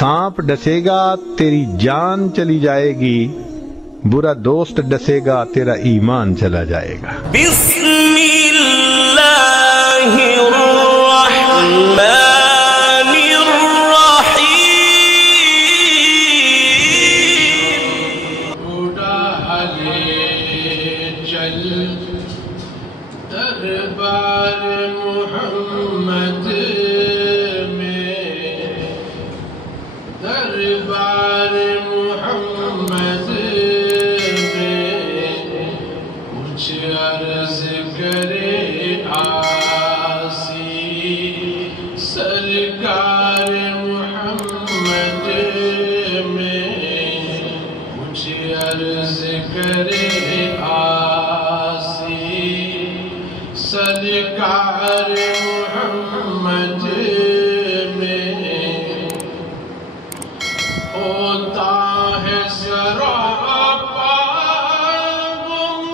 سانپ ڈسے گا تیری جان چلی جائے گی، برا دوست ڈسے گا تیرا ایمان چلا جائے گا۔ بسم اللہ الرحمن الرحیم۔ اڑالے چل دربار محمد میں، دربار محمد میں کچھ عرض کرے آسی، سرکار محمد میں کچھ عرض کرے آسی، سرکار محمد میں ہوتا ہے سراپا گم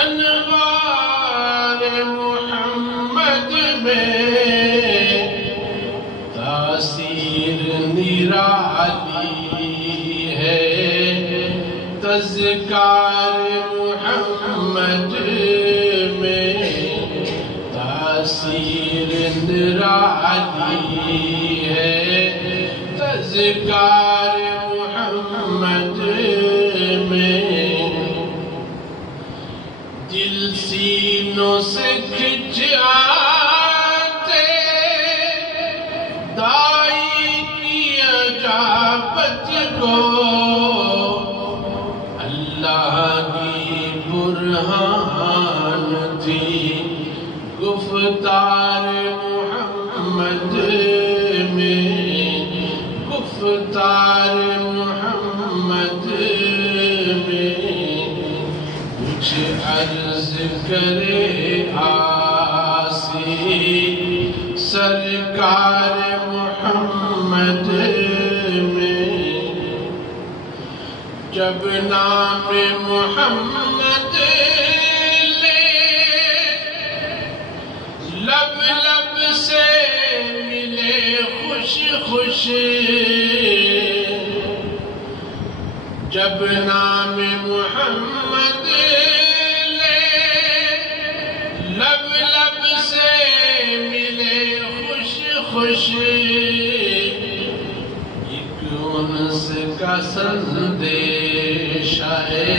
انوار محمد میں، تاثیر نرالی ہے تذکار محمد میں، تاثیر نرالی ہے تذکار محمد میں، دل سینوں سے کھچ آتے دائی کی اجابت کو، اللہ کی برہان تھی گفتار محمد میں، گفتار محمد میں کچھ عرض کرے آسی، سرکار محمد میں، جب نام محمد لے لب لب سے ملے خوش خوش، جب نام محمد لے لب لب سے ملے خوش خوش، ایک انس کا سندیش ہے،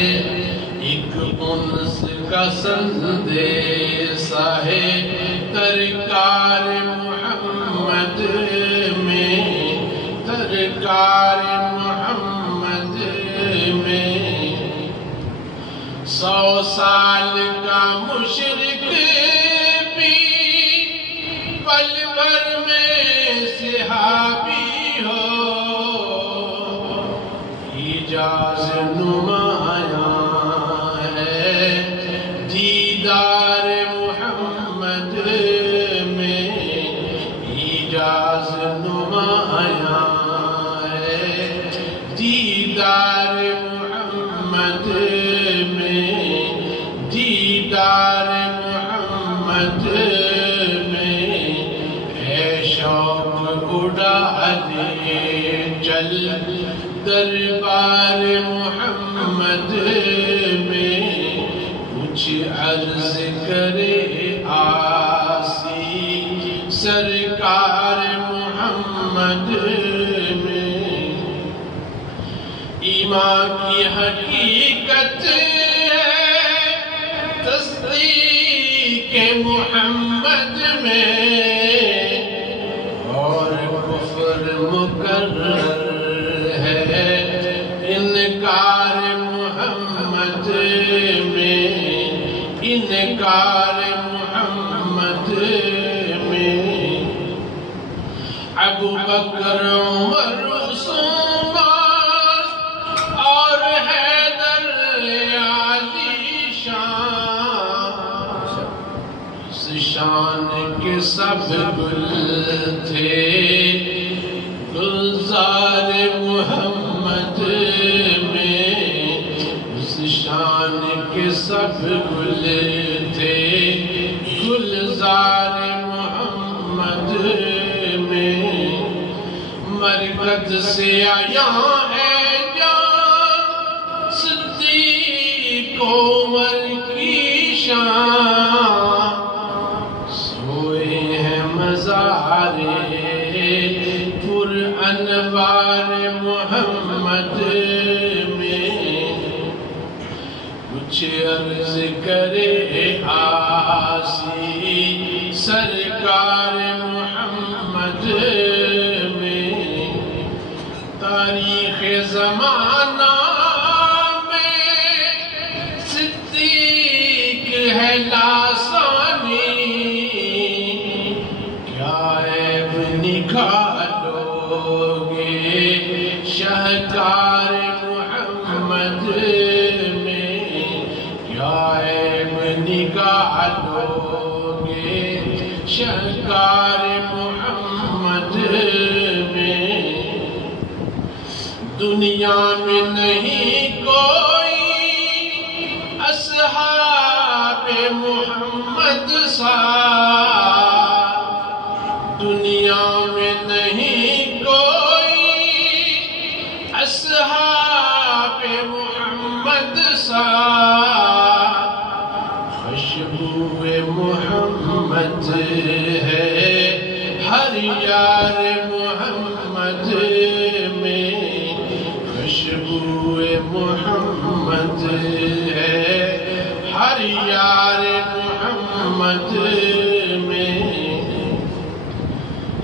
ایک انس کا سندیش ہے ترکار محمد میں، ترکار محمد میں، 100 سال کا مشرک بھی پل بھر میں صحابی ہو، اعجاز نمایاں ہے دیدار محمد میں، اعجاز نمایاں ہے دیدار محمد میں، دیدار محمد میں، ہے شوق اڑالے چل دربار محمد میں، کچھ عرض کرے آسی، سرکار محمد میں، ایمان کی حقیقت ہے تصدیق محمد میں، اور کفر مقرر ہے انکار محمد میں، انکار محمد میں، ابو بکر عمر عثمان اور حیدر علی شان، اس شان کے سب گل تھے گلزار محمد میں، اس شان کے سب گل تھے گلزار محمد میں، مرکز سے آیا ہے جان صدیق عمر کی شان سوئے ہیں مزارے پر انوار محمد میں کچھ عرض کرے آسی سرکار محمد میں تاریخ زمانہ میں صدیق ہے لاسانی کیا عیب نکالو گے شہکار محمد میں کیا عیب نکالو گے شہکار محمد میں دنیا میں نہیں کوئی اصحاب محمد سا دنیا میں نہیں کوئی اصحاب محمد سا خوشبو محمد ہے ہر یار محمد میں خوشبو محمد ہے ہر یار محمد میں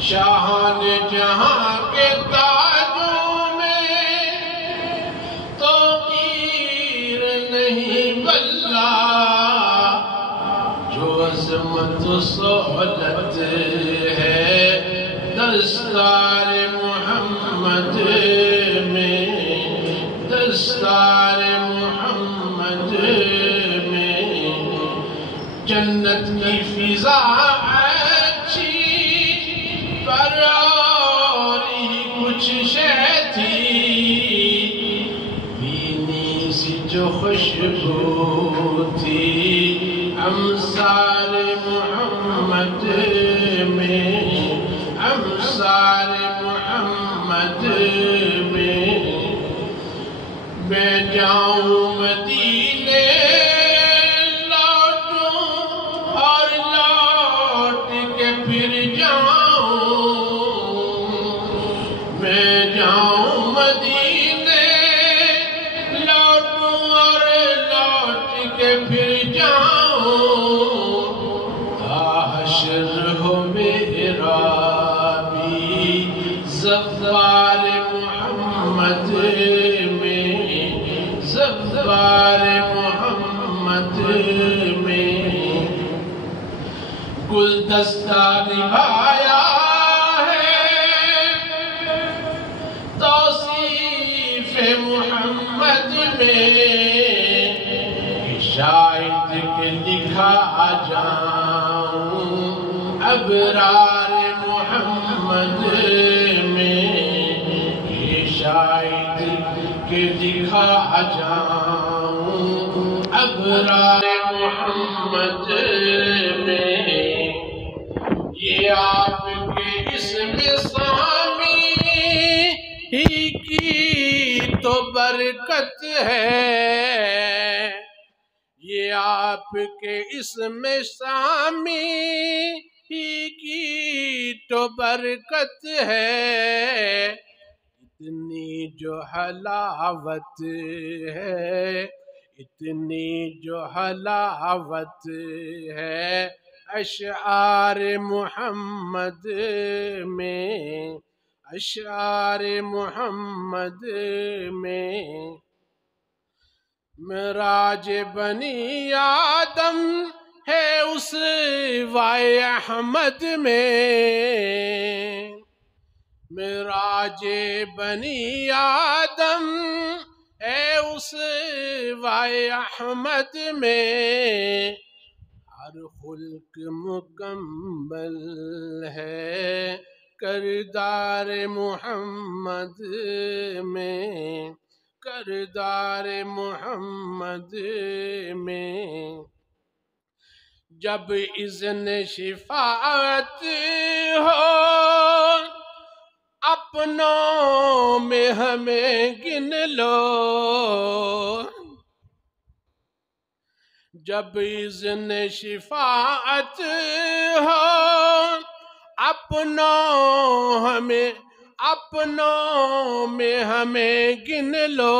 شاہان جہاں کے تاجوں میں توقیر نہیں بلّہ جو عظمت و سہولت ہے دستار محمد میں دستار محمد میں جنت کی فضا اچھی پر اور ہی کچھ شے تھی بینی سی جو خوشبو تھی امثال محمد میں امثال محمد میں میں جاؤں مدینے لوٹوں اور لوٹ کے پھر جاؤں میں جاؤں مدینے لوٹوں اور لوٹ کے پھر جاؤں حشر ہو میرا بھی زفار محمد میں زفار محمد میں گلدستہ نبھایا ہے توصیف محمد میں شاید کہ لکھا جاؤں ابرار محمد میں یہ شاید کہ لکھا جاؤں ابرار محمد میں یہ آپ کے اسم سامی ہی کی تو برکت ہے یہ آپ کے اسم سامی ہی کی تو برکت ہے اتنی جو حلاوت ہے اتنی جو حلاوت ہے اشعار محمد میں اشعار محمد میں معراج بنی آدم ہے اس وائے احمد میں معراج بنی آدم ہے اس وائے احمد میں ہر خلق مکمل ہے کردار محمد میں کردار محمد میں جب اذن شفاعت ہو اپنوں میں ہمیں گن لو جب اذن شفاعت ہو اپنوں میں ہمیں گن لو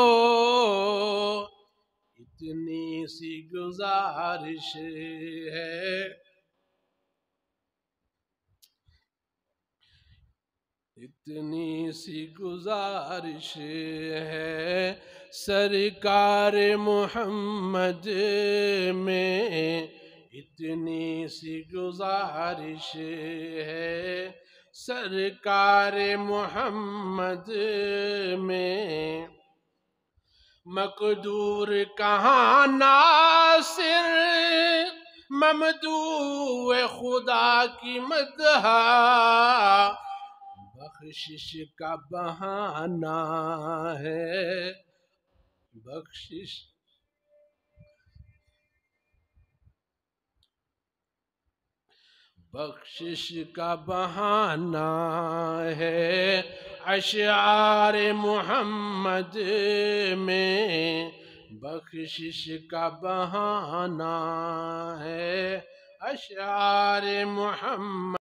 اتنی سی گزارش ہے اتنی سی گزارش ہے سرکار محمد میں اتنی سی گزارش ہے سرکار محمد میں مقدور کہاں ناصر ممدوح خدا کی مدح بخشش کا بہانہ ہے بخشش کا بہانہ ہے اشعار محمد میں بخشش کا بہانہ ہے اشعار محمد